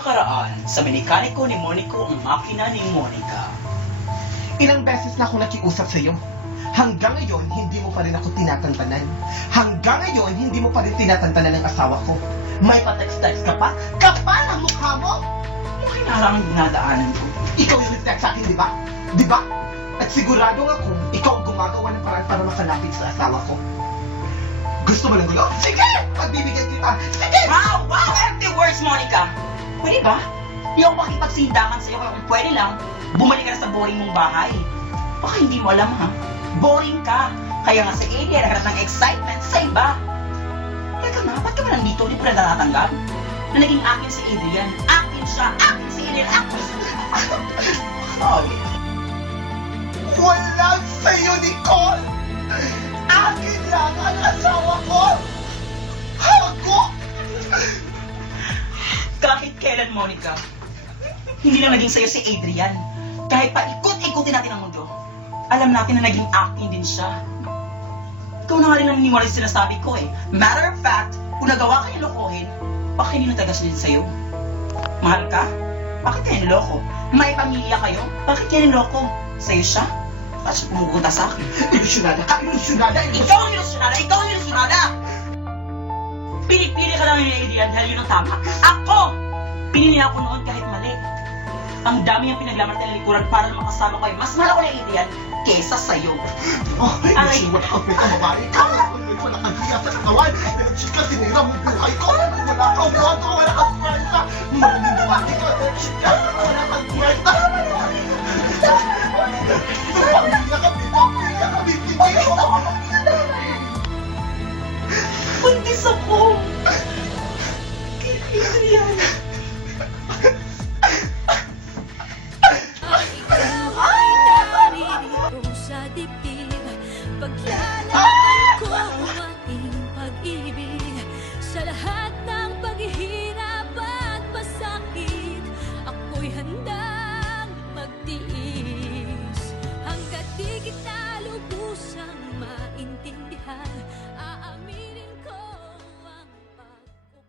Nakaraan, sa mekaniko ni Monico ang makina ni Monica. Ilang beses na ako nakiusap sa iyo. Hanggang ngayon, hindi mo pa rin ako tinatantanan. Hanggang ngayon, hindi mo pa rin tinatantanan ng asawa ko. May pa-text-text ka pa? Kapal ang mukha mo! Yung kinarangang dinadaanan ko. Ikaw yung nag-text sa akin, di ba? Di ba? At sigurado ako, ikaw ang gumagawa ng paraan para makalapit sa asawa ko. Gusto mo ng gulo? Sige! Pagbibigyan kita! Sige! Wow! Wow! Empty words, Monica! Pwede ba? Hindi ako makipagsindaman sa'yo kaya kung pwede lang, bumalik ka na sa boring mong bahay. Baka hindi mo alam, ha? Boring ka. Kaya nga si Adrian nagkaroon ng excitement sa iba. Teka nga, ba't ka ba nandito? Hindi ko na natatanggap? Na naging akin si Adrian. Akin siya! Akin si Adrian! Akin siya! Oh, yeah. Walang sa'yo, Nicole! Akin lang ang asawa ko! Ako! Kahit kailan, Monica, hindi lang naging sa'yo si Adrian. Kahit pa ikot-ikutin natin ang mundo, alam natin na naging akin din siya. Ikaw na nga rin naniniwala sa sinasabi ko eh. Matter of fact, kung nagawa ka niya lokohin, bakit hindi natagas din sa'yo? Mahal ka? Bakit kaya niloko? May pamilya kayo? Bakit kaya niloko? Sa'yo siya? Bakit siya pumupunta sa akin? Ilusyonada ka! Ilusyonada! Ikaw ang ilusyonada! Ikaw ang ilusyonada! Pinipili ka lang ni Adrian dahil yun ang tama. Ako! Pinili ako noon kahit mali. Ang dami niyang pinaglamar at nalikuran para makasama ko. Mas mahal ako ni Adrian kesa sa'yo. Oh, Aray. ilusyonada ka! May kababae ka! Wala kang hiya sa katawan! Chika, sinira mo buhay ko! Wala kang boto! Wala kang kwarta! Maniniwati ka! Chika, wala kang kwarta! Pamilya ka! Pamilya ka! Bibigay ko! Buntis ako! Kay Adrian.